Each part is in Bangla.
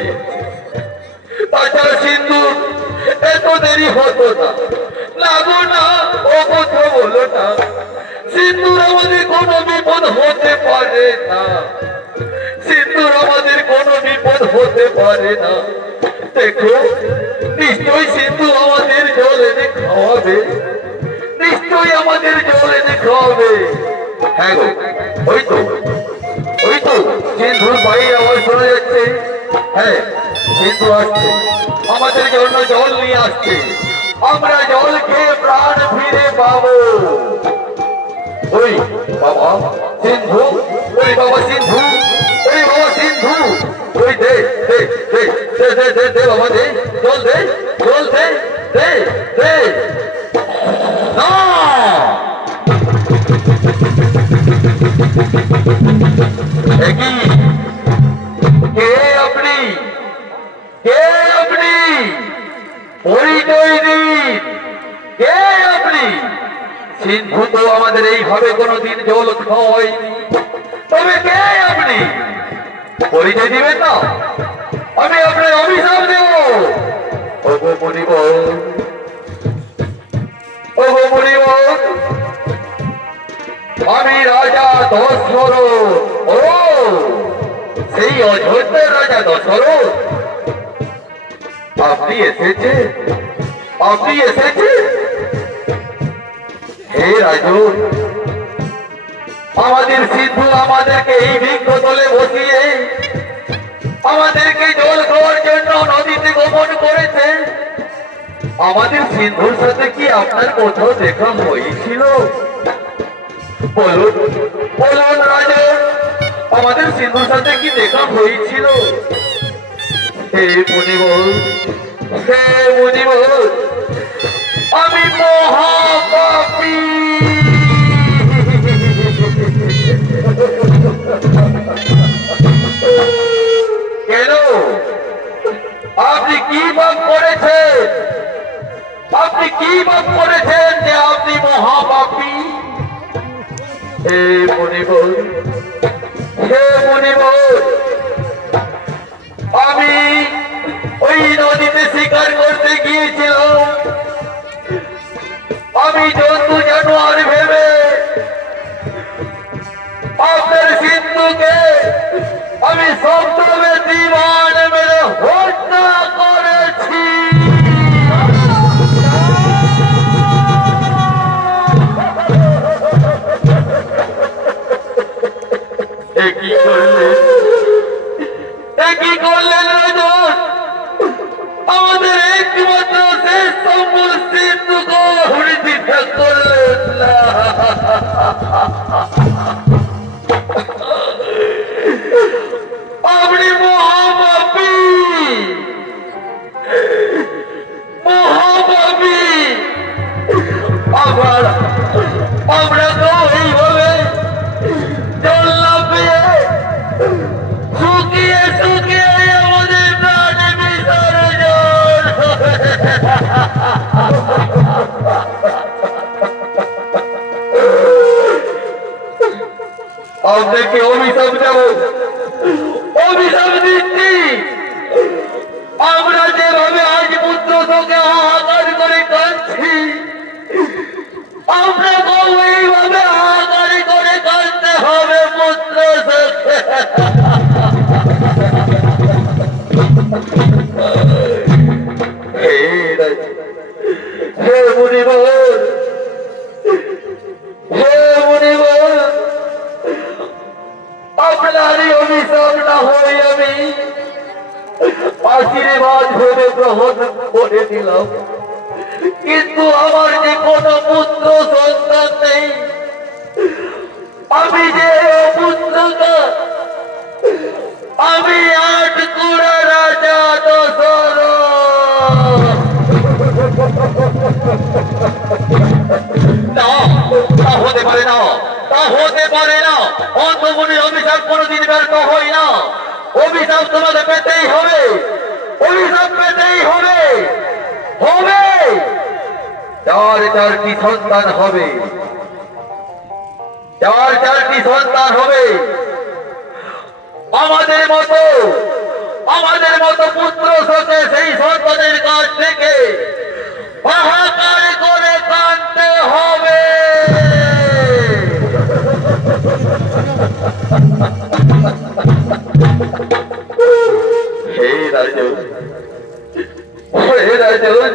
হয়েছে। তাছাড়া সিন্ধু এত দেরি হতো না। না গো না, ও কথা বলো না। সিন্ধুর আমাদের কোনো বিপদ হতে পারে না। সিন্ধুর আমাদের কোনো বিপদ হতে পারে না। দেখো, নিশ্চয়ই সিন্ধু আমাদের জল এনে খাওয়াবে। নিশ্চয়ই আমাদের জল এনে খাওয়াবে। হ্যাঁ গো, ওই তো সিন্ধুর ভাই আওয়াজ শোনা যাচ্ছে। হ্যাঁ, সিন্ধু আসছে, আমাদের জন্য জল নিয়ে আসছে। আমরা জল খেয়ে প্রাণ ফিরে পাবো। ওই বাবা সিন্ধু, ওই বাবা সিন্ধু, ওই বাবা সিন্ধু, ওই দে দে দে দে দে দে দে বাবা দে, জল দে, জল দে, দে দে। না, কি কে আপনি? কে আপনি? পরিচয় দিন, কে আপনি? সিন্ধু তো আমাদের এইভাবে কোনোদিন জল খাওয়ায়নি। তবে কে আপনি? পরিচয় দিবেন না? আমি আপনার অভিশাপ দেব। ওগো মুনিবর, ওগো মুনিবর, আমি রাজা দশরথ। ও সেই অযোধ্যার রাজা দশরথ, আপনি এসেছে, আপনি এসেছে। হে রাজন, আমাদের সিন্ধু আমাদেরকে এই বৃক্ষ তলে বসিয়ে আমাদেরকে জল খাওয়ার জন্য নদীতে গমন করেছে। আমাদের সিন্ধুর সাথে কি আপনার কোথাও দেখা হয়েছিল? বলুন বলুন রাজন, আমাদের সিন্ধুর সাথে কি দেখা হয়েছিল? হে মুনিবর, হে মুনিবর, আমি মহাপাপী। কেন? আপনি কি পাপ করেছেন? আপনি কি পাপ করেছেন যে আপনি মহাপাপী? হে মুনিবর, হে মুনিবর, আমি ওই নদীতে শিকার করতে গিয়েছিলাম। আমি জন্তু জানোয়ার ভেবে আপনার সিন্ধুকে আমি সপ্তমে দিবান মেরে হত্যা করেছি। কি করলেন, কি করলেন রাজন? আমাদের একমাত্র শেষ সম্বল সিন্ধুকে হরিদিতা করলেন না। আপনি মহাপাপী, মহাপাপী। আমরা তো এইভাবে জল না পেয়ে শুকিয়ে শুকিয়ে আমাদের প্রাণে বিসর্জন। আপনাকে অভিশাপ দেব, অভিশাপ দিচ্ছি। আমরা যেভাবে আজ পুত্র তোকে হাহাকার করে কাঁদছি, আপনাকেও এইভাবে হাহাকার করে কাঁদতে হবে পুত্র তোকে। হে মুনিবর, হে মুনিবর, আপনারই অভিশাপ না হয়ে আমি আশীর্বাদ ভেবে গ্রহণ করে দিলাম। কিন্তু আমার যে কোনো পুত্র সন্তান নেই। আমি যে পুত্রটা, আমি আটকুড়া রাজা দশরথ। না, তা হতে পারে না, তা হতে পারে না। অন্তমুনির অভিশাপ কোনোদিন ব্যর্থ হয় না। অভিশাপ তোমাকে পেতেই হবে, অভিশাপ পেতেই হবে, হবে। চার চারটি সন্তান হবে, চার চারটি সন্তান হবে। আমাদের মতো আমাদের মতো পুত্র শোকে সেই সন্তানের কাছ থেকে হাহাকার করে কাঁদতে হবে। হে রাজন, হে রাজন,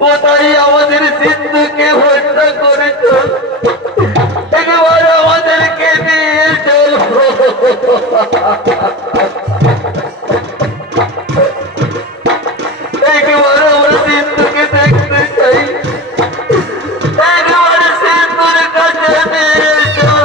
কোথায় আমাদের সিন্ধুকে হত্যা করেছ, একবার আমাদেরকে নিয়ে চলো। একবার আমরা সিন্ধুকে দেখতে চাই, একবার সিন্ধুর কাছে নিয়ে চলো।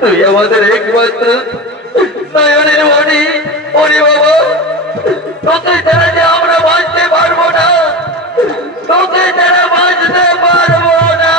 তুই আমাদের একমাত্র নয়নের মণি। ওরে বাবা, তোকে ছাড়া যে আমরা বাঁচতে পারবো না, তোকে ছাড়া বাঁচতে পারবো না।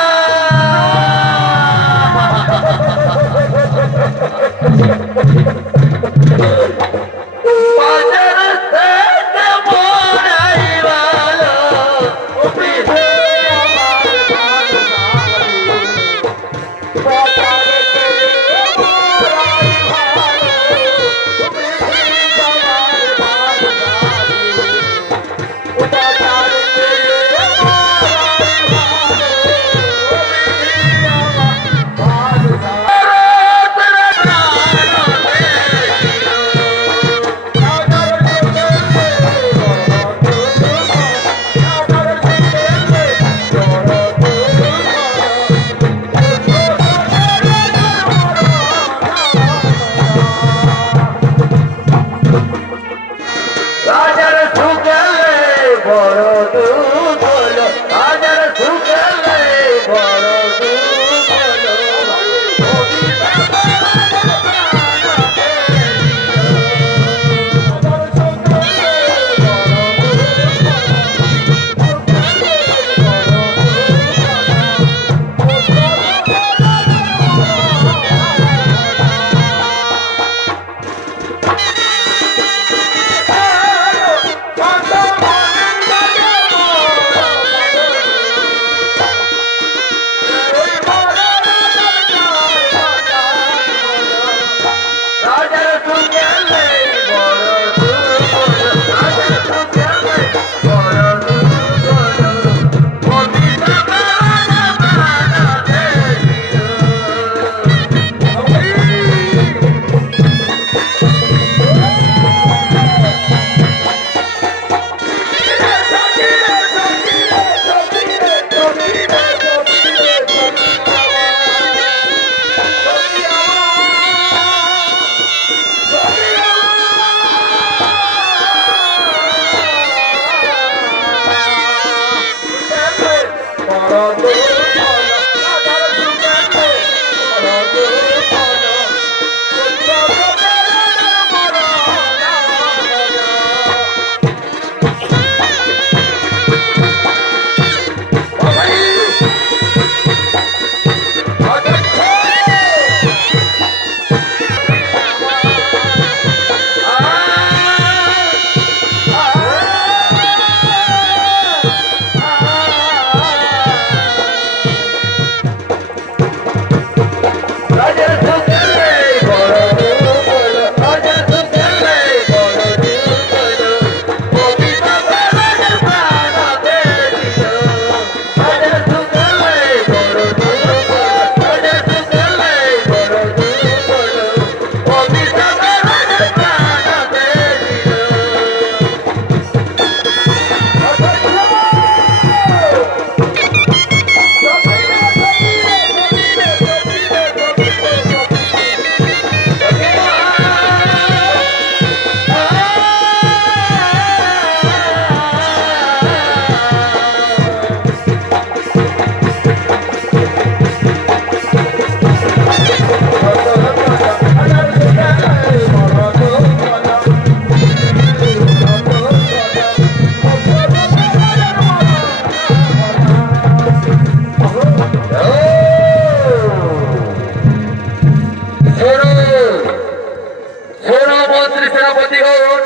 মন্ত্রী সেনাপতিগণ,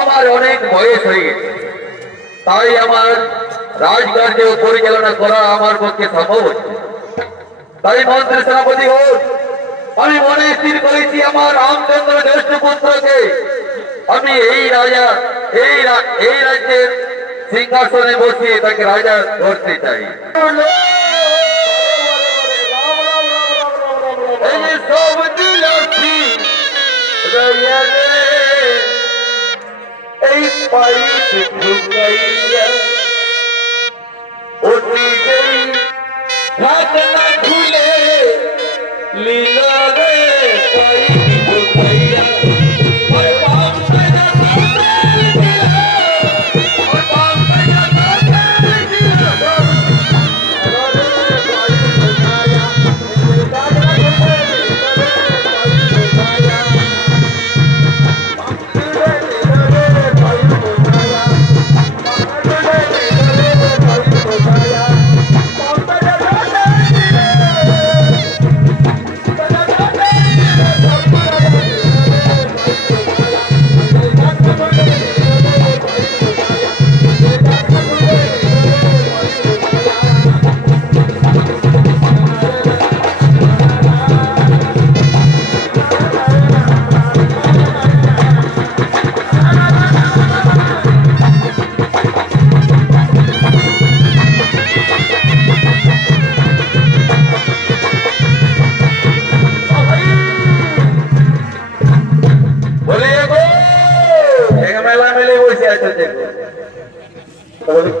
আমার অনেক বয়স হয়ে গেছে, তাই আমার রাজকার্য পরিচালনা করা আমার পক্ষে সম্ভব হচ্ছে। তাই মন্ত্রী সেনাপতিগণ, আমি মনে স্থির করেছি আমার রামচন্দ্র জ্যেষ্ঠ পুত্রকে আমি এই রাজ্যের সিংহাসনে বসিয়ে তাকে রাজা করতে চাই। সব দিলাছি এই পাইপ ঢুকাইয়া ওটি গই ঢাকনা খুলে লীলা রে পাইপ ঢুকাইয়া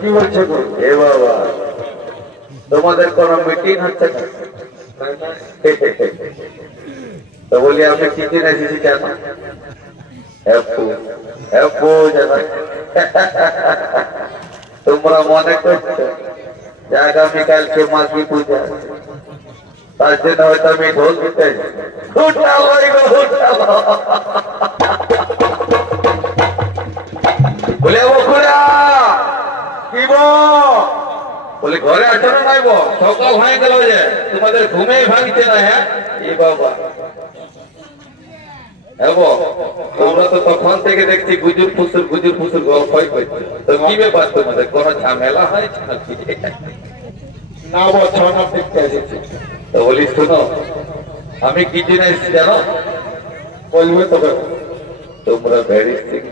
কি বলছে গো? এ বাবা, তোমাদের কোন মিটিং হচ্ছে না? তো বলি আপনি কি দিন এসেছি কেন? তোমরা মনে করছো যে আগামীকালকে মাঘী পূজা, তার জন্য হয়তো আমি ঢোল দিতে বলে বকুড়া কি বলে ঘরে আছো না নাই? সকাল হয়ে গেল যে তোমাদের ঘুমে ভাঙছে না? হ্যাঁ বাবা, তোমরা তো তখন থেকে দেখছি গুজুর ফুসুর গল্প করছো। তো কি ব্যাপার তোমাদের, কোন ঝামেলা হয় না? দেখতে এসেছি তো বলি শুনো, আমি কি জিনিস জানো? বলবে তো তোমরা ভেরি সিক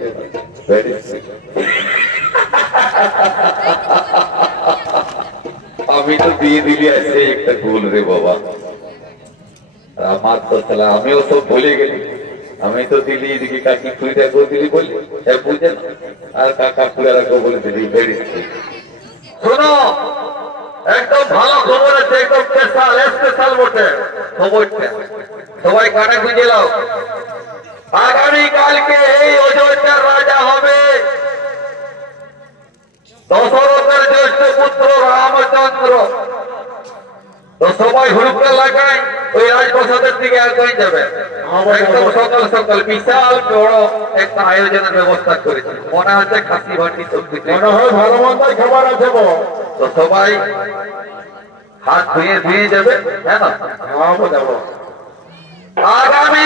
আমি তো দিয়ে দিলি আছে একটা ভুল রে বাবা, আমার তো তাহলে আমিও সব ভুলে গেলি। আমি তো দিলি এদিকে কাকি খুঁড়িটা করে দিলি বলি বুঝে না, আর কাকা খুঁড়ে রাখবো বলে দিলি ভেরি সিক। শোনো, একদম ভালো খবর আছে, একদম স্পেশাল বটে খবরটা, সবাই কানে খুঁজে নাও। আগামী কালকে এই অযোধ্যার রাজা হবে দশরথের জ্যেষ্ঠ পুত্র রামচন্দ্র। তো সবাই হুড়ুকা লাগায় ওই রাজপ্রাসাদের দিকে আগাই যাবে। একদম সকাল সকাল বিশাল বড় একটা আয়োজনের ব্যবস্থা করেছে, মনে হচ্ছে খাসি ভাটি সবজি মনে হয় ভালো মন্দ খাবার আছে। তো সবাই হাত ধুয়ে যাবে, হ্যাঁ না? যাবো আগামী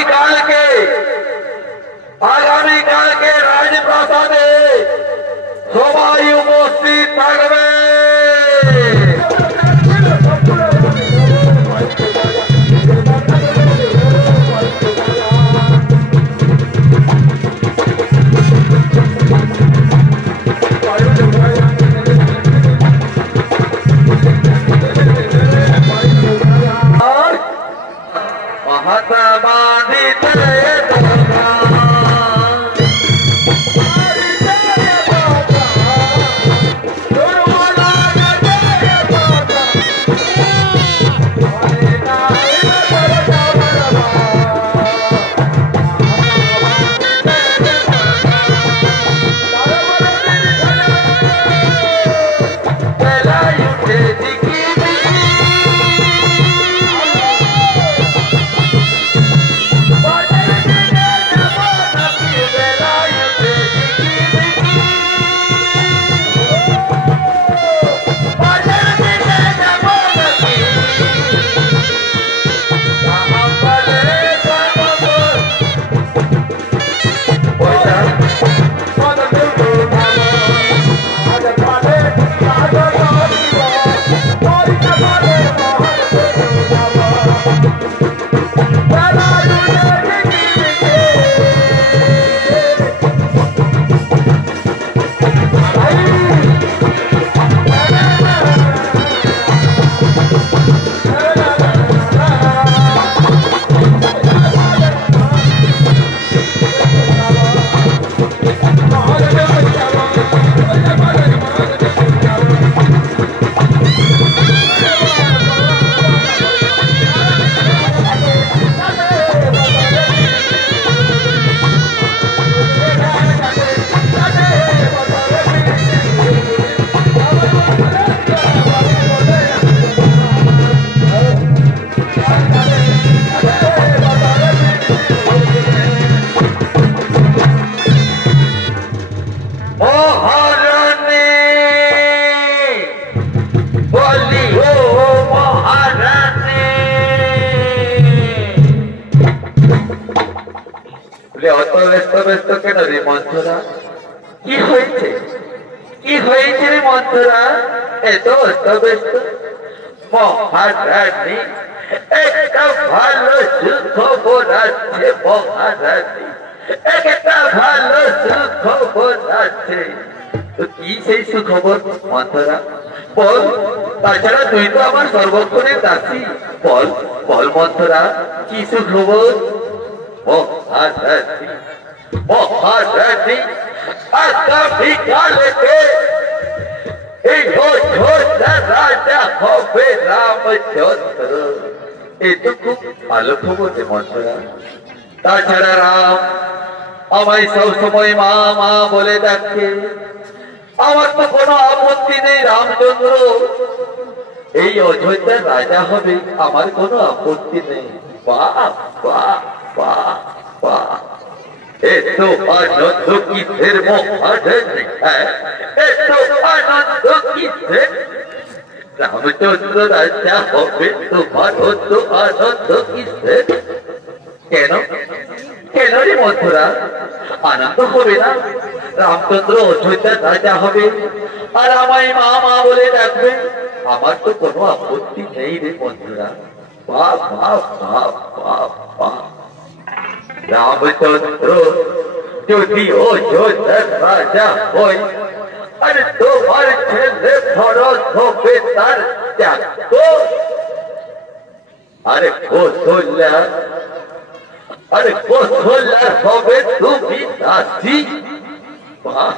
কালকে রাজপ্রাসাদে সবাই উপস্থিত থাকবে। অত ব্যস্ত ব্যস্ত কেন রে মন্থরা? কি হয়েছে? কি হয়েছে রে মন্থরা? এত অস্ত ব্যস্ত? মহারানী একটা ভালো সুখবর আছে মহারানী, একটা ভালো সুখবর আছে। তো কি সেই সুখবর মন্থরা? বল, তাছাড়া তুই তো আমার সর্বক্ষণের দাসী। বল বল মন্থরা, কি সুখবর? মহারানী মহারানী আগামীকালকে এই অযোধ্যা রাজা হবে রামচন্দ্র। এই তো খুব ভালো খবর রে মন্থরা। তাছাড়া রাম আমায় সবসময় মা মা বলে ডাকে, আমার তো কোনো আপত্তি নেই। রামচন্দ্র এই অযোধ্যার রাজা হবে, আমার কোনো আপত্তি নেই। বাহ বাহ বাহ বাহ, এত আনন্দ কিসের মহারানী? এত আনন্দ কিসের? রামচন্দ্র রাজা হবে, তোমার অত আনন্দ কিসের? কেন কেন রে মন্থরা? আনন্দ হবে না? রামচন্দ্র অযোধ্যার রাজা হবে আর আমায় মা মা বলে ডাকবে, আমার তো কোনো আপত্তি নেই রে মন্থরা। বাহ বাহ বাহ বাহ বাহ। রামচন্দ্র যদি অযোধ্যার রাজা হয় আর তোমার ছেলে ভরত হবে তার ত্যাগ, আরে কৌশল্যা, আরে কৌশল্যার হবে তুমি দাসী। বাহ,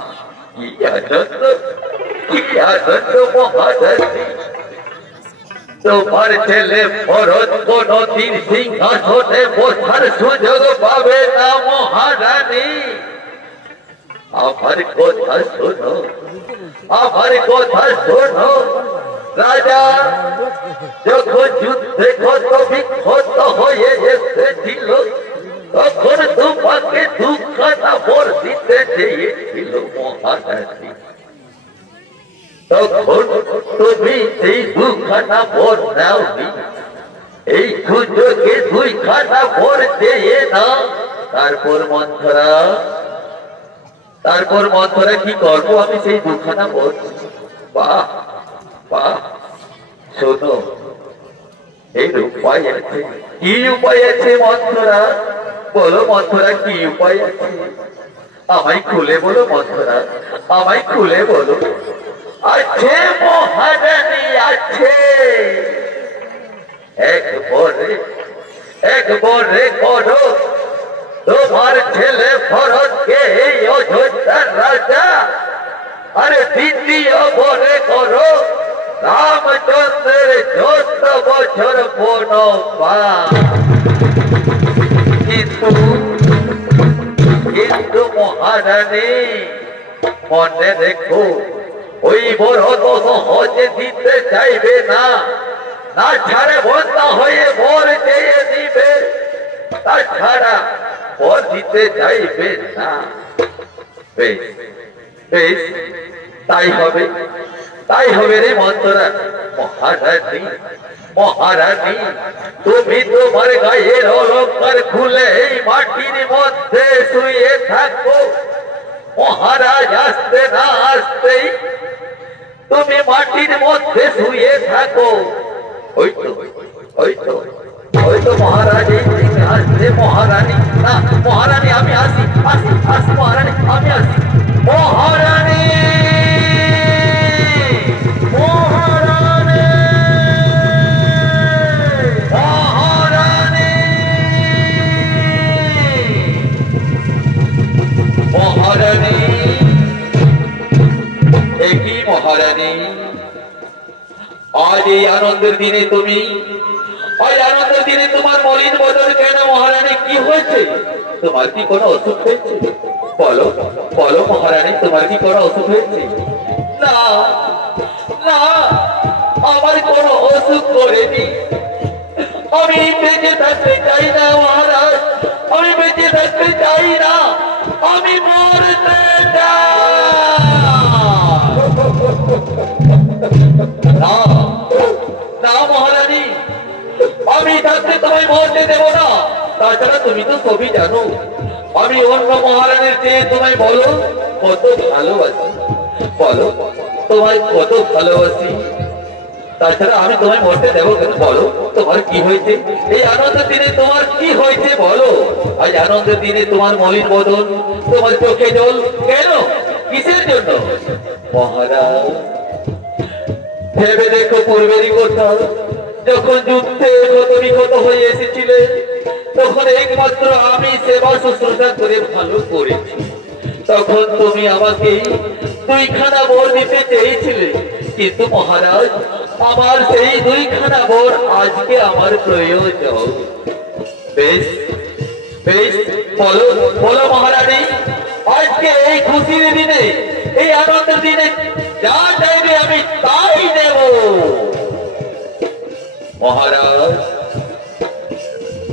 কি আনন্দ, কি আনন্দ মহারানী। তোমার ছেলে ভরত কোনদিন সিংহাসনে বসার সুযোগ পাবে না মহারানী। আমার কথা শোনো, আমার কথা শোনো। রাজা যখন যুদ্ধে ক্ষত বিক্ষত হয়ে এসেছিল তখন তোমাকে দুখানা বর দিতে চেয়েছিল মহারানী। তখন তুমি সেই দুখানা বর নাওনি, এই সুযোগে দুইখানা বর চেয়ে না। তারপর মন্থরা, তারপর মন্থরা কি করবো আমি সেই দুখানা বর? বাহ বাহ, শোনো এর উপায় আছে। কি উপায় আছে মন্থরা? বলো মন্থরা, কি উপায় আছে? আমায় খুলে বলো মন্থরা, আমায় খুলে বলো। আছে মহারানী আছে, একবারে করো তোমার ছেলে ভরতকে এই অযোধ্যার রাজা, আরে দ্বিতীয় বরে করো রামচন্দ্রের 14 বছর বনবাস। কিন্তু মহারানী মনে রেখো, ওই বড় তো সহজে দিতে চাইবে না, না ছাড়ে বন্ধা হয়ে বর চেয়ে দিবে, তাছাড়া বর দিতে চাইবে না। বেশ বেশ, তাই হবে, তাই হবে রে মন্থরা। মহারানী মহারানী, তুমি তোমার গায়ের অলঙ্কার খুলে এই মাটির মধ্যে শুয়ে থাকো। মহারাজ আসতে না আসতেই তুমি মাটির মধ্যে শুয়ে থাকো। ওই তো ওই তো ওই তো মহারাজ আসছে। মহারানী না, মহারানী আমি আসি আসি আসি, মহারানী আমি আসি। মহারানী মহারানী মহারানী মহারানী, একই মহারানী, আজ এই আনন্দের দিনে তুমি, আজ আনন্দের দিনে তোমার মলিন বদল কেন মহারানী? কি হয়েছে? তোমার কি কোনো অসুখ হয়েছে? বলো বলো মহারানী, তোমার কি কোনো অসুখ হয়েছে? না না, আমার কোনো অসুখ করেনি। আমি বেঁচে থাকতে চাই না মহারাজ, আমি বেঁচে থাকতে চাই না, আমি মরতে না। না মহারানী, আমি থাকতে তোমায় মরতে দেব না। তাছাড়া তুমি তো সবই জানো আমি অন্য মহারানীর চেয়ে তোমায় বলো কত ভালোবাসি, বলো তোমায় কত ভালোবাসি। তাছাড়া আমি তোমায় মরতে দেবো কেন? বলো তোমার কি হয়েছে? এই আনন্দের দিনে তোমার কি হয়েছে বলো। আজ আনন্দের দিনে তোমার মলিন বদন, তোমার চোখে জল কেন? কিসের জন্য? মহারাজ ভেবে দেখো পূর্বেরই কথা, যখন যুদ্ধে ক্ষত বিক্ষত হয়ে এসেছিলে তখন একমাত্র আমি সেবা শুশ্রূষা করে ভালো করেছি। তখন তুমি আমাকে দুইখানা বর দিতে চেয়েছিলে, কিন্তু মহারাজ আমার সেই দুইখানা বর আজকে আমার প্রয়োজন। বেশ বেশ, বলো বলো মহারানী, আজকে এই খুশির দিনে, এই আনন্দের দিনে যা চাইবে আমি তাই দেব। মহারাজ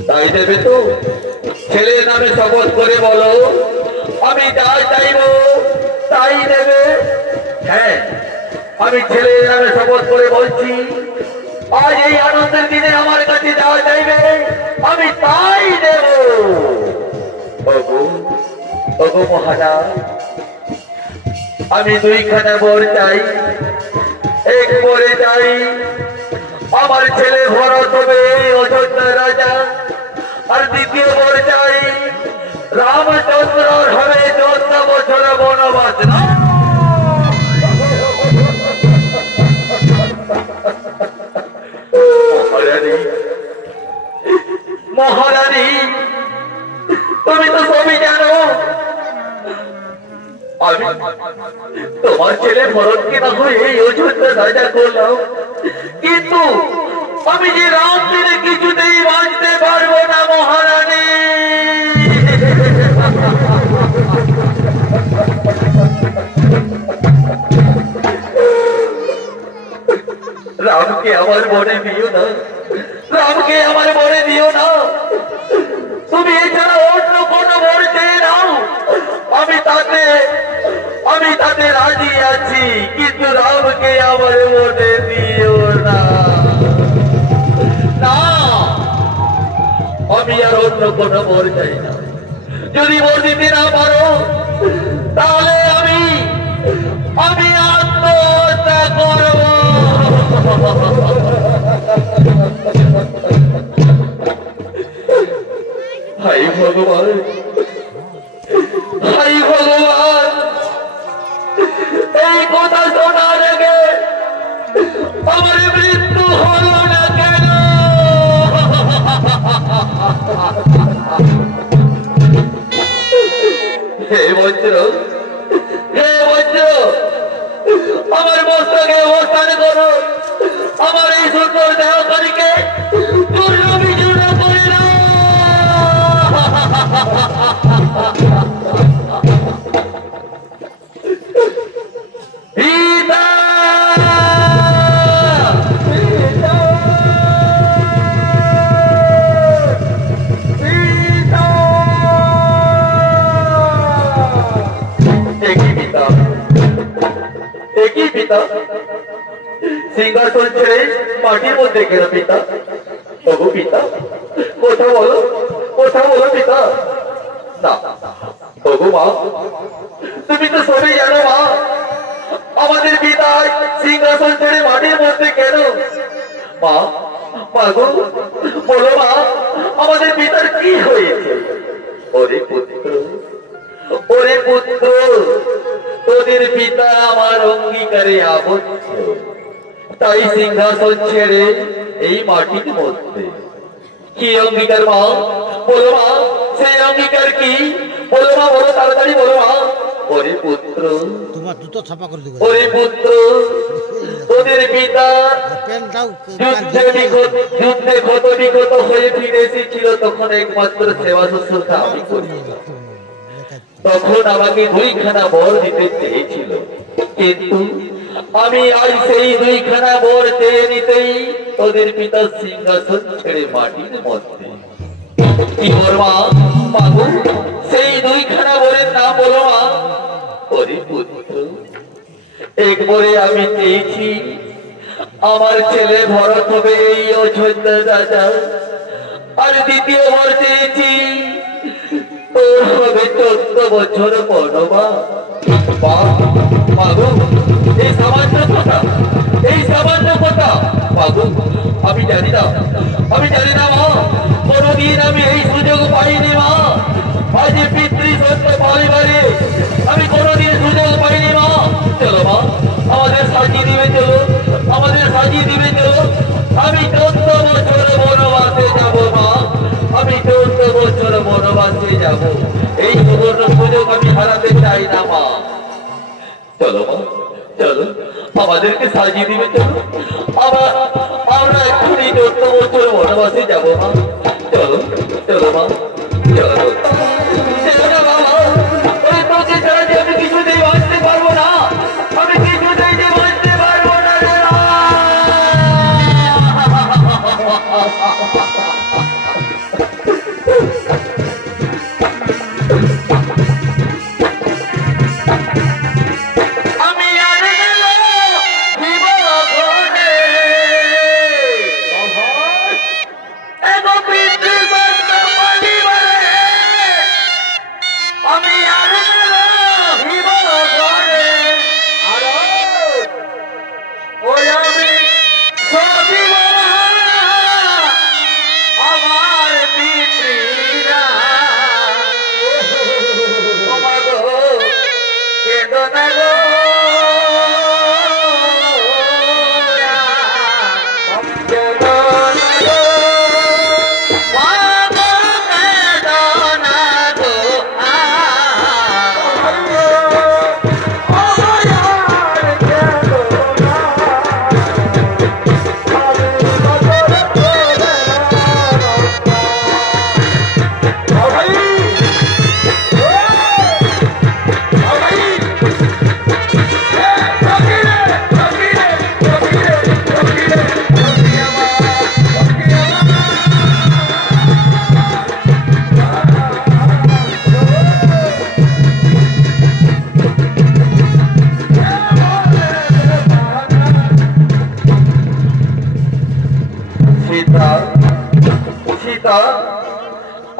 তাই দেবে তো? ছেলের নামে শপথ করে বলো আমি যা চাইব তাই দেবে। হ্যাঁ, আমি ছেলের নামে শপথ করে বলছি আজ এই আনন্দের দিনে আমার কাছে যা চাইবে আমি তাই দেব। ওগো ওগো মহারাজ, আমি দুইখানা বর চাই। এক বরে চাই আমার ছেলে ভরত হবে অযোধ্যার রাজা, আর দ্বিতীয় বর চাই রামচন্দ্র হবে 14 বছর বনবাস। মহারানী মহারানী, তুমি তো সবই জানো আমি তোমার ছেলে ভরতকে না হয়ে এই অযোধ্যা রাজা করলাম, কিন্তু আমি যে রাম দিনে কিছুতেই বাঁচতে পারবো না মহারানী। রামকে আমার বনে দিও না, রামকে আমার বনে দিও না। তুমি এছাড়া অন্য কোন বর চেয়ে নাও, আমি তাতে রাজি আছি, কিন্তু রামকে আমার বনে দিও না। না, আমি আর অন্য কোন বর চাই না। যদি বর দিতে না পারো তাহলে আমি আত্মহত্যা করব। হাই ভগবান, হাই ভগবান, এই কথা শোনার আগে আমার মৃত্যু হলো না কেন? হে বজ্র, হে বজ্র, আমার মস্তকে অবস্থান করো, আমার এই সুন্দর দেহকারীকে চূর্ণ বিচূর্ণ করে দাও। সিংহাসন ছেড়ে মাটির মধ্যে কেন পিতা? ওগো পিতা, কথা বলো, কথা বলো পিতা। না ওগো মা, তুমি তো সবই জানো মা, আমাদের পিতা সিংহাসন ছেড়ে মাটির মধ্যে কেন? মা, মা গো, বলো মা, আমাদের পিতার কি হয়েছে? ওরে পুত্র, ওরে পুত্র, তোদের পিতা আমার অঙ্গীকারে আবদ্ধ, তাই সিংহাসন ছেড়ে এই মাটির মধ্যে। কি অঙ্গীকার মা? বলো মা, সেই অঙ্গীকার কি? বলো মা, বলো তাড়াতাড়ি বলো মা। ওরে পুত্র, তোমার জুতো ছাপা করে দেব। ওরে পুত্র, তোদের পিতা যুদ্ধে ক্ষত বিক্ষত হয়ে ফিরে এসেছিল, তখন একমাত্র সেবা শুশ্রূষা আমি করি। তখন আমাকে দুইখানা বর দিতে চেয়েছিল, কিন্তু আমি আজ সেই দুইখানা বর চেয়ে নিতেই তোদের পিতা সিংহাসন ছেড়ে মাটির মধ্যে। কি বর মা? বাবু, সেই দুইখানা বরের নাম বলো মা। ওরে পুত্র, এক বরে আমি চেয়েছি আমার ছেলে ভরত হবে এই অযোধ্যা রাজা, আর দ্বিতীয়বার চেয়েছি তোর হবে 14 বছর বনবাস। মাগো এই সামান্য কথা মাগো আমি জানি না মা, কোনদিন আমি এই সুযোগ পাইনি মা। আজ পিতৃ সত্য পরিবারে আমি কোনদিন সুযোগ পাইনি মা। চলো মা আমাদের সাজিয়ে দিবে চলো। আমি 14 বছর বনবাসে যাব মা, আমি 14 বছর বনবাসে যাব। এই সুবর্ণ সুযোগ আমি হারাতে চাই না মা। চলো মা চলো, আমাদেরকে সাজিয়ে দিবে চলো। আমরা এক্ষুনি 14 বছর বনবাসে যাব মা। চলো মা চলো। তোকে ছাড়া যে আমি কিছুতেই বাঁচতে পারবো না, আমি কিছুতেই যে বাঁচতে পারবো না রে মা।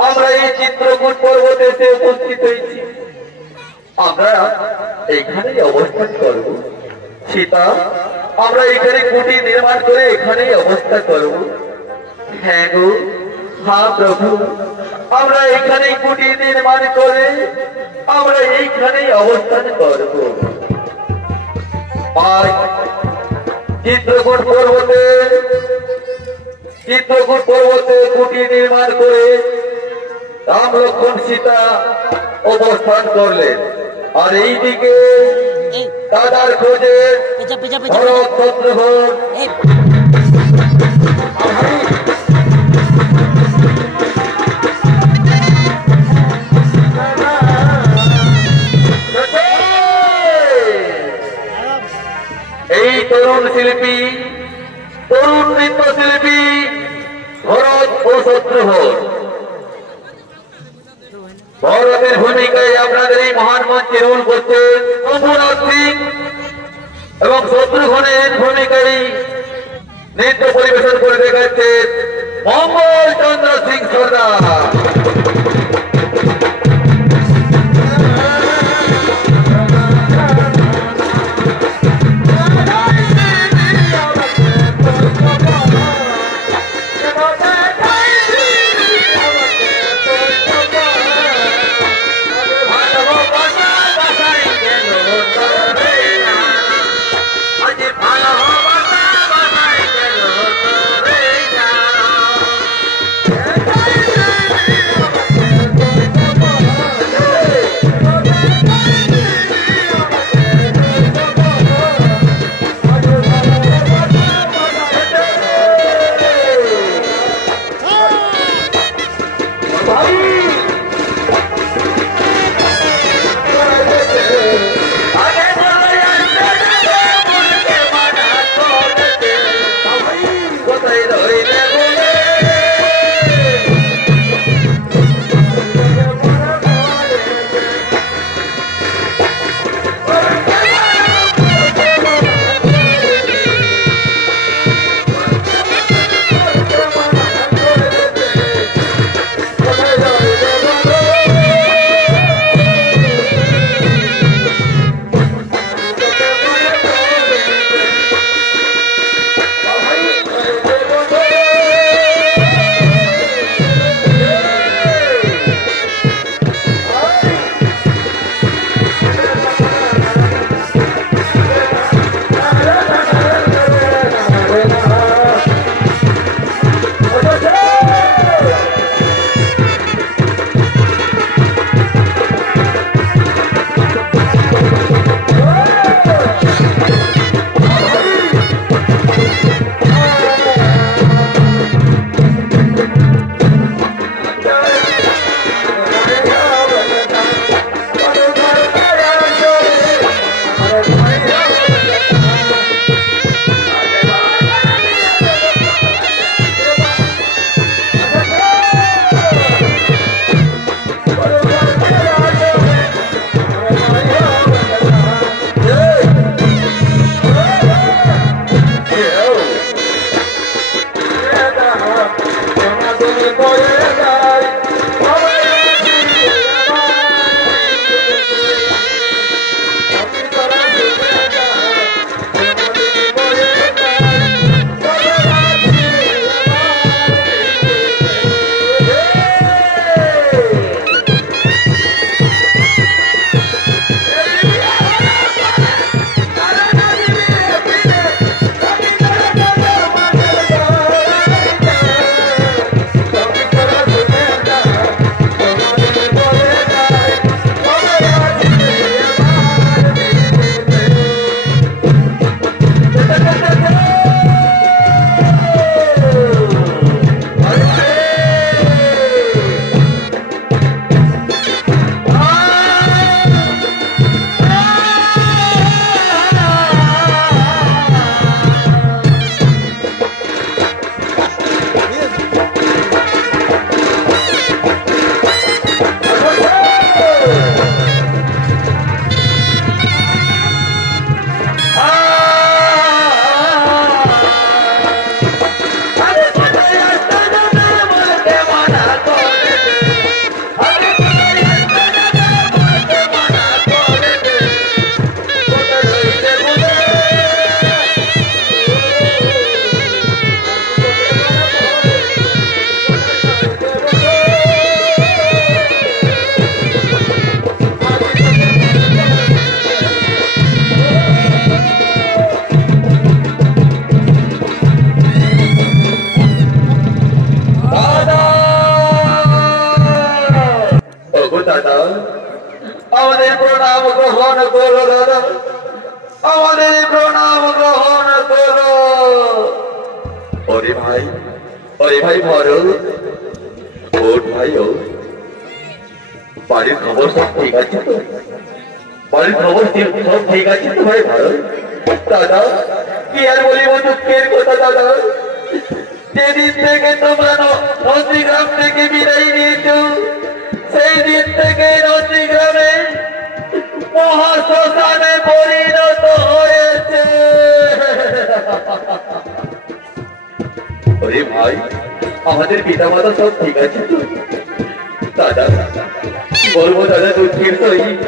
আমরা এই চিত্রকূট পর্বতে এসে উপস্থিত হয়েছি, আমরা এখানেই অবস্থান করব। সীতা, আমরা এখানে কুটির নির্মাণ করে এখানেই অবস্থান করব। হ্যাঁ গো, হ্যাঁ প্রভু, আমরা এখানেই কুটির নির্মাণ করে আমরা এইখানেই অবস্থান করব। আর চিত্রকূট পর্বতে কুটির নির্মাণ করে রাম লক্ষ্মণ সীতা অবস্থান করলেন। আর এইদিকে দাদার খোঁজে ভরত শত্রুঘ্ন এই তরুণ নৃত্যশিল্পী ভরত ও শত্রুঘ্ন, ভরতের ভূমিকায় আপনাদের এই মহান মঞ্চে রোল করছেন প্রভুনাথ সিং এবং শত্রুঘ্নের ভূমিকায় নৃত্য পরিবেশন করে দেখাচ্ছেন মঙ্গল চন্দ্র সিং সর্দার। দাদা, আমাদের প্রণাম গ্রহণ করো দাদা, আমাদের প্রণাম গ্রহণ করো। ওরে ভাই ভরত, ওর ভাই ও বাড়ির খবর সব ঠিক আছে তো? বাড়ির খবর সব ঠিক আছে তো ভাই ভরত? দাদা কি আর বলিব দুঃখের কথা দাদা, যেদিন থেকে তোমরা নন্দীগ্রাম থেকে বিদায় নিয়েছ সেই দিন থেকে নন্দীগ্রামে মহাশ্মশানে পরিণত হয়েছে। ওরে ভাই, আমাদের পিতা মাতা সব ঠিক আছে তো? দাদা কি বলবো দাদা, দুঃখের সহিত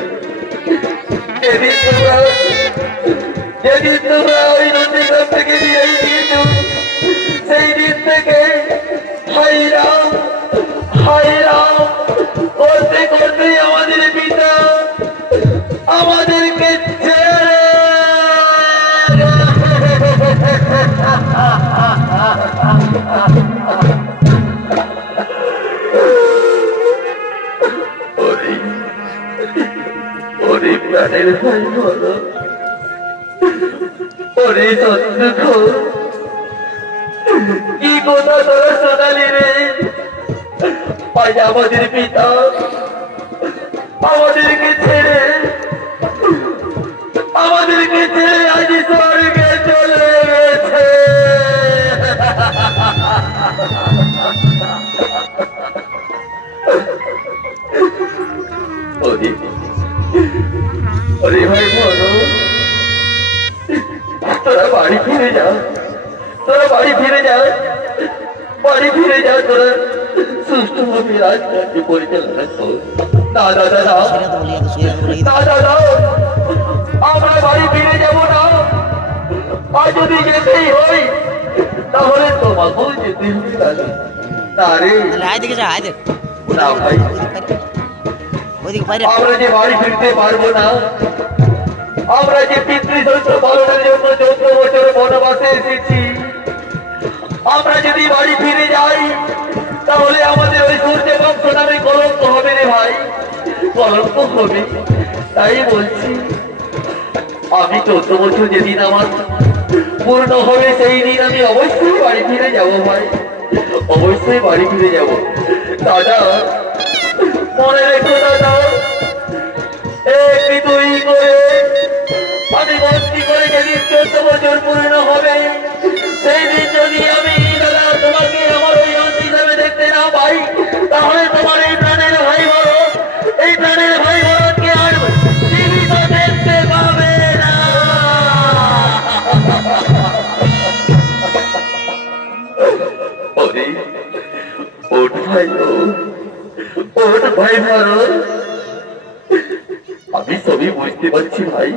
যেদিন তোমরা ওই নন্দীগ্রাম থেকে বিদায় নিয়েছ সেই দিন থেকে হাই রাম করতে করতে আমাদের পিতা আমাদেরকে ছেড়ে ওরে প্রাণের ভাই বলো, ওরে শত্রু কি কথা তোরা শোনালি রে? আজ আমাদের পিতা আমাদেরকে ছেড়ে আজ স্বর্গে চলে গেছে। ওরে ভাই বলো, তোরা বাড়ি ফিরে যা, তোরা সুষ্ঠুভাবে রাজকার্য পরিচালনা কর। না দাদা, আমরা বাড়ি ফিরে যাব না, আর যদি যেতেই হয় তাহলে তোমাকেও যেতে হবে। না রে, না ভাই, আমরা যে বাড়ি ফিরতে পারবো না, আমরা যে পিতৃশস্য পালনের জন্য 14 বছর বনবাসে এসেছি, আমরা যদি বাড়ি ফিরে যাই তাহলে আমাদের ওই সূর্য বংশ নামে কলঙ্ক হবে রে ভাই, কলঙ্ক হবে। তাই বলছি আমি 14 বছর যেদিন আমার পূর্ণ হবে সেই দিন আমি অবশ্যই বাড়ি ফিরে যাব ভাই, অবশ্যই বাড়ি ফিরে যাব। দাদা মনে রেখো দাদা, একটি দুই করে আমি ভক্তি করে যেদিন 14 বছর পূর্ণ হবে সেই দিন যদি আমি দাদা তোমাকে আমার ওই নন্দীগ্রামে দেখতে না পাই তাহলে তোমার এই প্রাণের ভাই ভরতকে আর জীবিত দেখতে পাবে না। ওঠ ভাই ভরত, আমি সবই বুঝতে পারছি ভাই,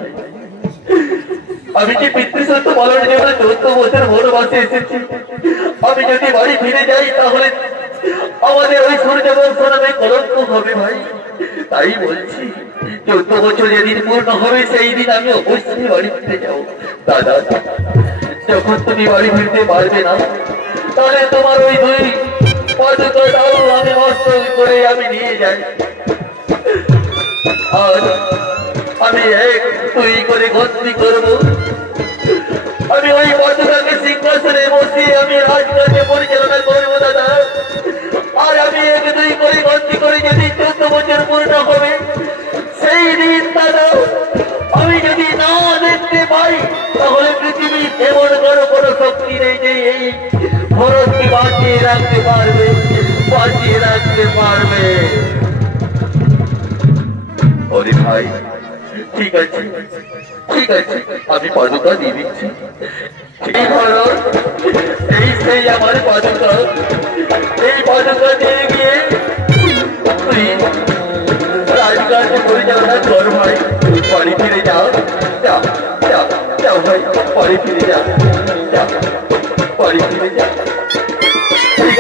আমি যে পিতৃশস্য পালনের জন্য 14 বছর বনবাসে এসেছি, আমি যদি বাড়ি ফিরে যাই তাহলে আমাদের ওই সূর্য বংশ নামে কলঙ্ক হবে ভাই। তাই বলছি 14 বছর যেদিন পূর্ণ হবে সেই দিন আমি অবশ্যই বাড়ি ফিরে যাবো। দাদা যখন তুমি বাড়ি ফিরতে পারবে না তাহলে তোমার ওই দুই পাদুকা দাও আমি মস্তক করে আমি নিয়ে যাই, আর আমি এক দুই করে গন্তি করবো, আমি ওই পাদুকাকে সিংহাসনে বসিয়ে আমি রাজকার্য পরিচালনা করবো দাদা। আর আমি এক দুই করে গন্তি করে যেদিন 14 বছর পূর্ণ হবে সেই দিন দাদা আমি যদি না দেখতে পাই তাহলে পৃথিবী এমন কোনো শক্তি নেই যে এই ভরতকে বাঁচিয়ে রাখতে পারবে। ওরে ভাই ঠিক আছে, আমি পাদুকা দিয়ে দিচ্ছি। এই ভরত, এই সেই আমার পাদুকা, এই পাদুকা দিয়ে গিয়ে তুই রাজকার্য পরিচালনা কর ভাই, বাড়ি ফিরে যাও, যাও ভাই, বাড়ি ফিরে যাও, বাড়ি ফিরে যাও। ঠিক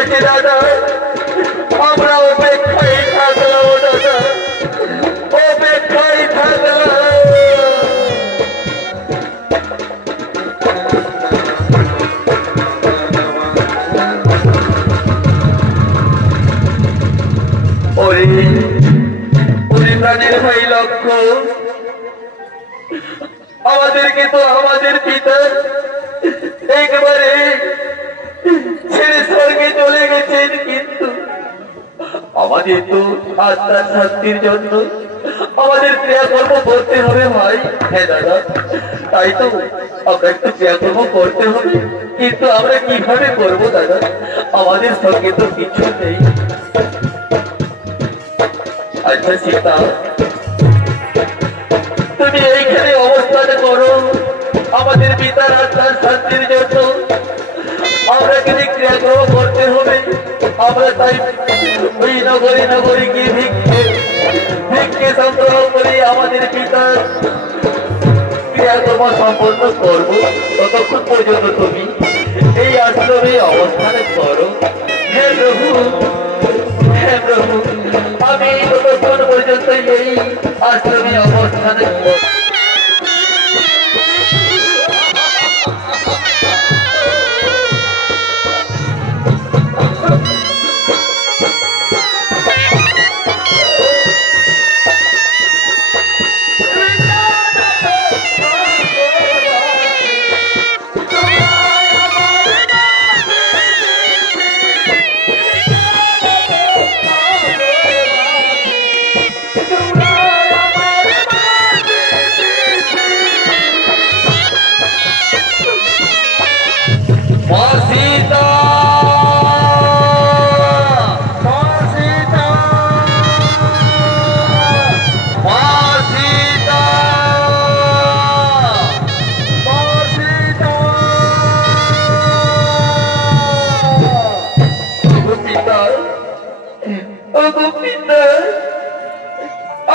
আছে দাদা, আমরা অপেক্ষায় থাকলাম দাদা, অপেক্ষায় থাকলাম। ওরে ওরে প্রাণের ভাই লক্ষ্য, আমাদেরকে তো আমাদের পিতা একবারে ছেড়ে স্বর্গে চলে গেছেন, কিন্তু আমাদের তো আত্মার শান্তির জন্য আমাদের ক্রিয়াকর্ম করতে হবে ভাই। হ্যাঁ দাদা, তাই তো আমরা একটু ক্রিয়াকর্ম করতে হবে, কিন্তু আমরা কিভাবে করবো দাদা? আমাদের সঙ্গে তো কিছু নেই। আচ্ছা সীতা, তুমি এইখানে অবস্থান করো, আমাদের পিতার আত্মার শান্তির জন্য আমরা কিন্তু ক্রিয়াকর্ম করতে হবে। আমরা তাই ওই নগরী নগরী গিয়ে ভিক্ষে সংগ্রহ করে আমাদের পিতার ক্রিয়াকর্ম সম্পন্ন করব। ততক্ষণ পর্যন্ত তুমি এই আশ্রমে অবস্থান করো। হে প্রভু, হে প্রভু, আমি ততক্ষণ পর্যন্ত এই আশ্রমে অবস্থান করব।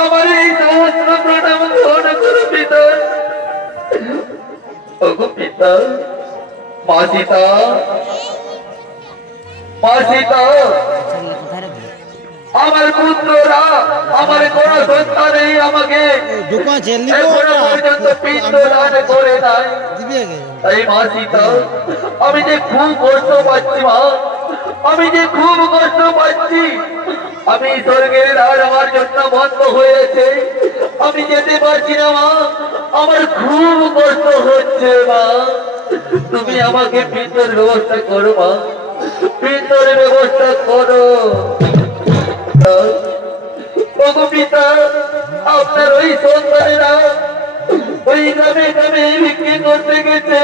আমার এই সমস্ত প্রণাম গ্রহণ করো পিতা। ওগো পিতা, মা সীতা, মা সীতা, আমার পুত্ররা, আমার কোন সন্তানেই আমাকে এখনো পর্যন্ত পিণ্ড দান করে নাই। তাই মা সীতা, আমি যে খুব কষ্ট পাচ্ছি মা, আমি যে খুব কষ্ট পাচ্ছি। আমি স্বর্গের দ্বার আমার জন্য বন্ধ হয়েছে, আমি যেতে পারছি না মা, আমার খুব কষ্ট হচ্ছে মা। তুমি আমাকে পিণ্ডের ব্যবস্থা করো মা, পিণ্ডের ব্যবস্থা করো। ওগো পিতা, আপনার ওই সন্তানেরা ওই গ্রামে গ্রামে বিক্রি করতে গেছে,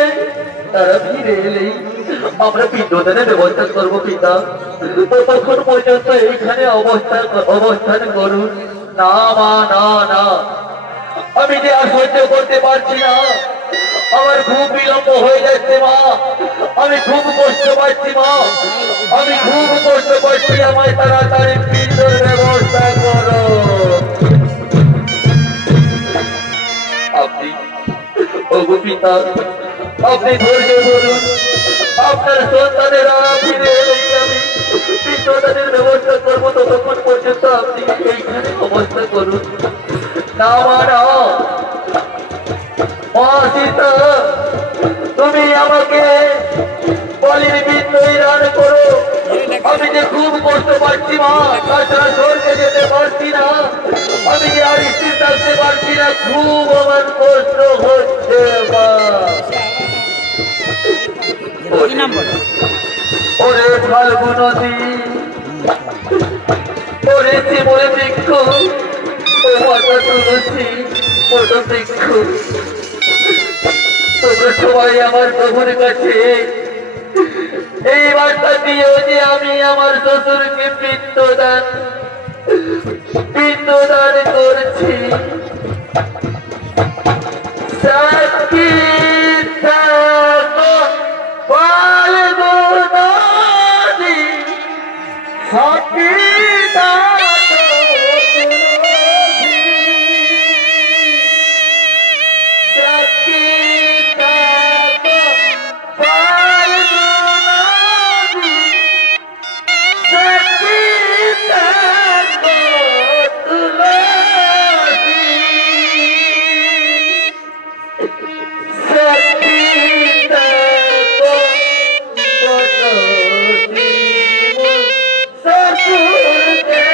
তারা ফিরে এলেই আমরা পিণ্ডদানের ব্যবস্থা করবো পিতা। ততক্ষণ পর্যন্ত এইখানে অবস্থান করুন। না মা, না না, আমি যে আর সহ্য করতে পারছি না, আমার খুব বিলম্ব হয়ে যাচ্ছে মা, আমি খুব কষ্ট পাচ্ছি মা, আমি খুব কষ্ট পাচ্ছি। আমায় তাড়াতাড়ি পিণ্ডের ব্যবস্থা করো। আপনি ওগো পিতা, আপনি ধৈর্য ধরুন, আপনার সন্তানেরা ফিরে এলেই আমি পিণ্ডদানের ব্যবস্থা করবো। ততক্ষণ পর্যন্ত আপনি এইখানে অবস্থা করুন। না মা, না, মা সীতা, তুমি আমাকে বলির পিণ্ড দান করো। আমি যে খুব কষ্ট পাচ্ছি মা, তাছাড়া স্বর্গে যেতে পারছি না, আমি যে আর স্থির থাকতে পারছি না, খুব আমার কষ্ট হচ্ছে মা। ওরে ফাল্গুনদী, ওরে শিমুল বৃক্ষ, ও মাতা তুলসী বট বৃক্ষ, তোমরা সবাই আমার প্রভুর কাছে এই বার্তা দিও যে আমি আমার শ্বশুরকে পিণ্ডদান করছি। সাক্ষী থাকো ফাল্গুনদী, সাক্ষী থাকো তুলসী, সাক্ষী থাকো ফাল্গুনদী, সাক্ষী থাকো তুলসী, সাক্ষী থাকো বট শিমুল, শ্বশুরকে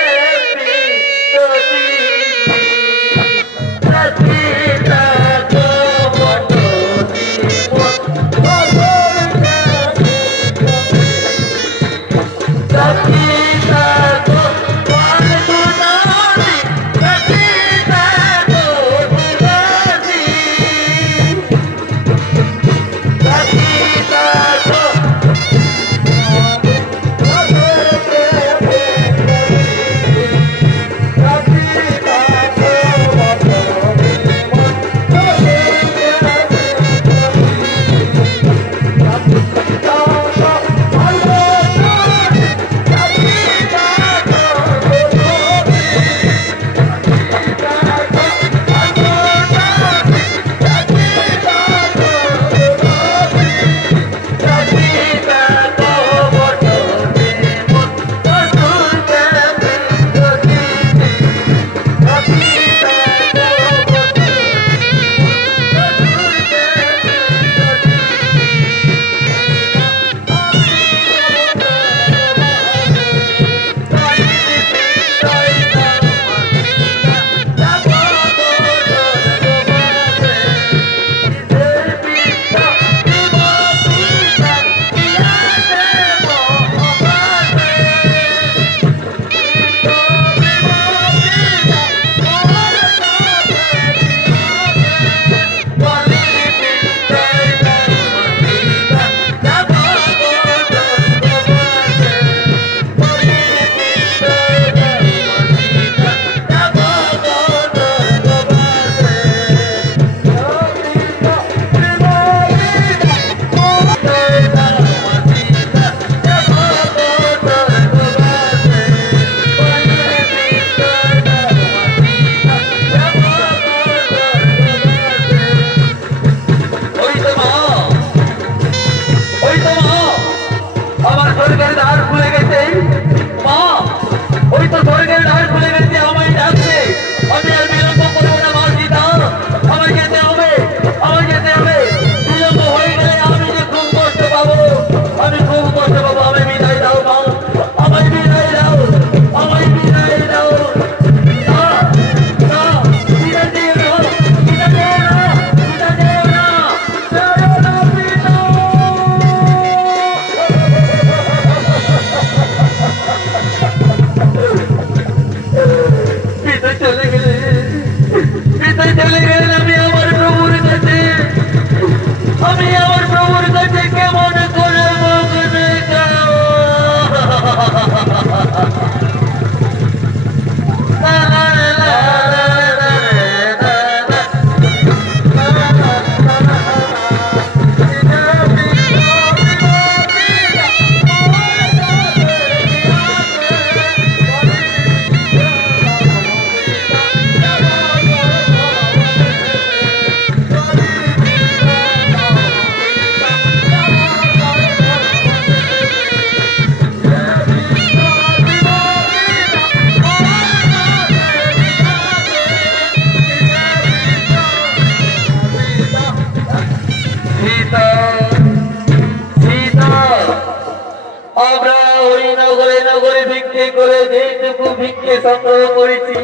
করে যেটুকু ভিক্ষে সংগ্রহ করেছি,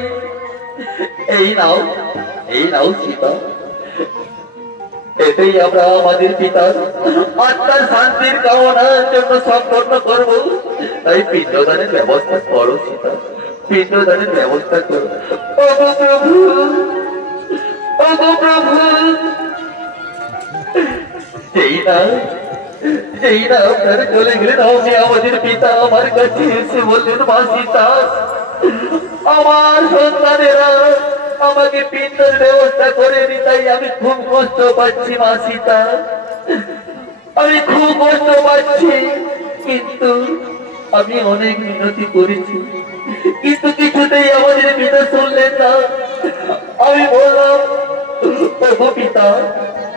এই নাও সীতা, এতেই আমরা আমাদের পিতার আত্মার শান্তির কামনার জন্য সম্পন্ন করবো। তাই পিণ্ডদানের ব্যবস্থা করো সীতা, পিণ্ডদানের ব্যবস্থা করো। ওগো প্রভু, ওগো প্রভু। যেই না আপনারা চলে গেলেন, আমি আমাদের পিতা আমার কাছে এসে বললেন, মা সীতা, আমার সন্তানেরা আমাকে পিণ্ডের ব্যবস্থা করে নি, তাই আমি খুব কষ্ট পাচ্ছি মা সীতা, আমি খুব কষ্ট পাচ্ছি। কিন্তু আমি অনেক মিনতি করেছি, কিন্তু কিছুতেই আমাদের পিতা শুনলেন না। আমি বললাম, ওগো পিতা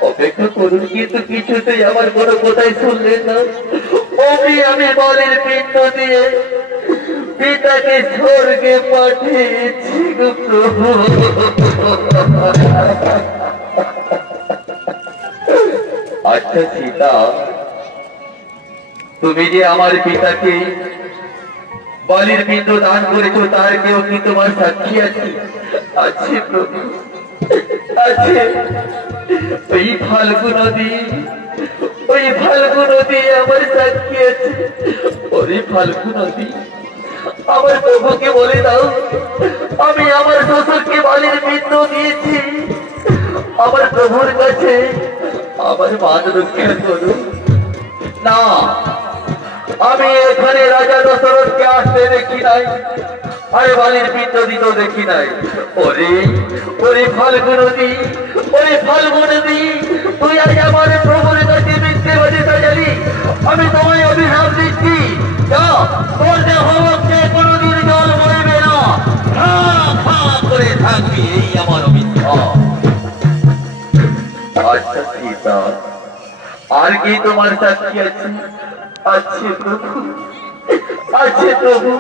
অপেক্ষা করুন, কিন্তু কিছুতেই আমার কোনো কথাই শুনলেন না। আমি বলের পিণ্ড দিয়ে পিতাকে স্বর্গে পাঠিয়েছি গো প্রভু। আচ্ছা সীতা, তুমি যে আমার পিতাকে বলির পিণ্ড দান করেছো, তার কেউ কি তোমার সাক্ষী আছে? আছে প্রভু, আছে। ওই ফাল্গু নদী আমার সাক্ষী আছে। ওই ফাল্গু নদী, আমার প্রভুকে বলে দাও, আমি আমার শ্বশুরকে বালির পিণ্ড দিয়েছি। আমার প্রভুর কাছে আমার মান রক্ষা করুন। না, আমি এখানে রাজা দশরথকে আসতে দেখি নাই, আরে বালির পিণ্ড দিতেও দেখি নাই। ওরে ফাল্গু নদী, তুই আজ আমার প্রভুর কাছে মিথ্যেবাদী সাজালি। আমি তোমায় অভিশাপ দিচ্ছি, তোর দেহ কোনদিন জল বইবে না, করে থাকবি, এই আমার অভিশাপ। আচ্ছা সীতা, আর কি তোমার সাক্ষী আছে? আছে প্রভু, আছে প্রভু।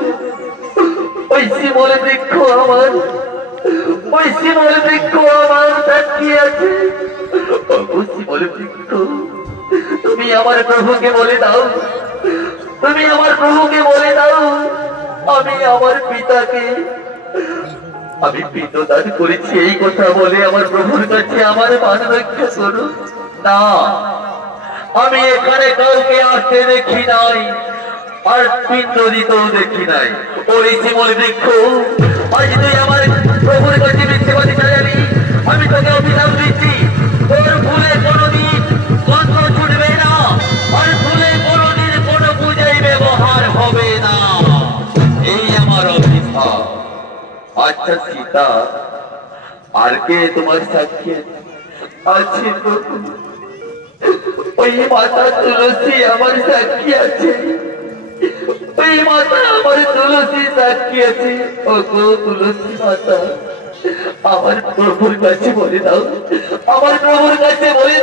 ওই শিমল বৃক্ষ আমার সাক্ষী আছে। শিমল বৃক্ষ, তুমি আমার প্রভুকে বলে দাও, আমি আমার পিতাকে আমি পিণ্ডদান করেছি, এই কথা বলে আমার প্রভুর কাছে আমার মান রক্ষা করো। না, আমি এখানে কাউকে আসতে দেখি নাই, আর পিণ্ড দিতেও দেখি নাই। ওই শিমল বৃক্ষ, আজ তুই আমার প্রভুর কাছে মিথ্যেবাদী সাজালি। আমি তোকে অভিশাপ দিচ্ছি, তোর ভুলে কোনোদিন গন্ধ ছুটবে না, আর ভুলে কোনোদিন কোনো পূজায় ব্যবহার হবে না, এই আমার অভিশাপ। আচ্ছা সীতা, আর কে তোমার সাক্ষী আছে? প্রভু, ওই মাতা তুলসী আমার সাক্ষী আছে। ওই মাতা আমার তুলসী সাক্ষী আছে। ও গো তুলসী মাতা, আমার প্রভুর কাছে বলে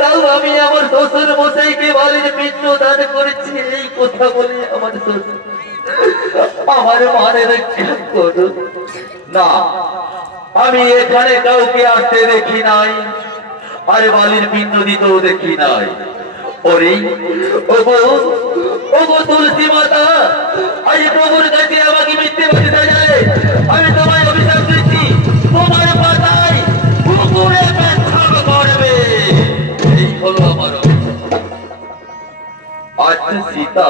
দাও, আমি আমার শ্বশুর মশাইকে বালির পিণ্ড দান করেছি, এই কথা বলে আমার শ্বশুর আমার মানে রক্ষা করো। না, আমি এখানে কাউকে আসতে দেখি নাই, আর বালির পিণ্ড দিতেও দেখি নাই। ওগো তুলসী মাতা, আজ প্রভুর কাছে আমাকে মিথ্যেবাদী সাজালে। আমি তোমায় অভিশাপ দিচ্ছি, তোমার পাতায় কুকুরে পেছাব করবে, এই হলো আমার অভিশাপ। আচ্ছা সীতা,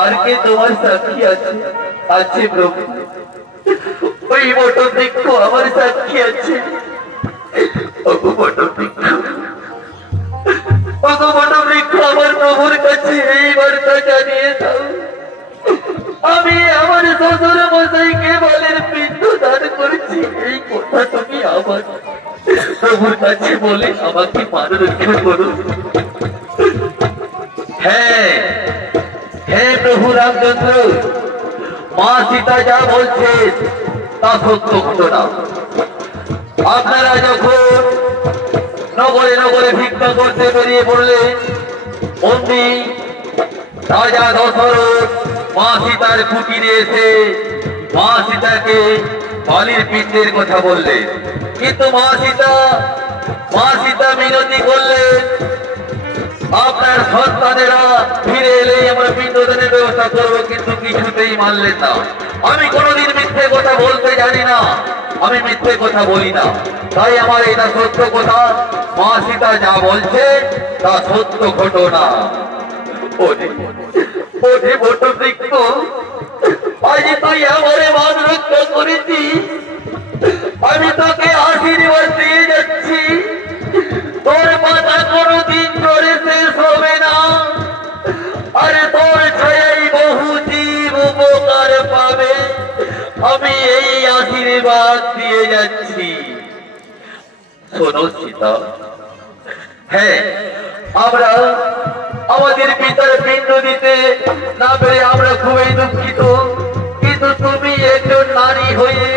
আর কে তোমার সাক্ষী আছে? আছে প্রভু, ওই বট বৃক্ষ আমার সাক্ষী আছে। ওগো বট বৃক্ষ, আমার প্রভুর কাছে এই বার্তা জানিয়ে দাও, আমি আমার শ্বশুর মশাইকে বালির পিণ্ড দান করেছি, এই কথা তুমি আমার প্রভুর কাছে বলে আমাকে মান রক্ষা করো। হ্যাঁ হ্যাঁ প্রভু রামচন্দ্র, মা সীতা যা বলছে তা সত্য ঘটনা। আপনারা যখন নগরে নগরে ভিক্ষা করতে বেরিয়ে পড়লেন, অমনি রাজা দশরথ মা সীতার কুটিরে এসে মা সীতাকে বালির পিণ্ডের কথা বললেন। কিন্তু মা সীতা মিনতি করলেন, আপনার সন্তানেরা ফিরে এলেই আমরা পিণ্ডদানের ব্যবস্থা করবো, কিন্তু কিছুতেই মানলেন না। আমি কোনোদিন মিথ্যে কথা বলতে জানি না, আমি মিথ্যে কথা বলি না, তাই আমার এটা সত্য কথা। মা সীতা যা বলছে তা সত্য ঘটনা। আজ তুই আমারে মান রক্ষা করেছি, আমি তোকে আশীর্বাদ দিয়ে যাচ্ছি। তোর মাথা কোনোদিন ধরে শেষ হবে না, আরে তোর ছায়াই বহু জীব উপকার পাবে, আমি এই আশীর্বাদ দিয়ে যাচ্ছি। শোনো সীতা, হ্যাঁ আমরা আমাদের পিতার পিণ্ড দিতে না পেরে আমরা খুবই দুঃখিত, কিন্তু তুমি একজন নারী হয়ে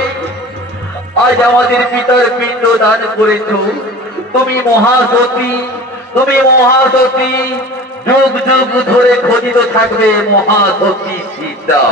আজ আমাদের পিতার পিণ্ড দান করেছ। তুমি মহাসতী, তুমি মহাসতী, যুগ যুগ ধরে খোদিত থাকবে মহাসতী সীতা।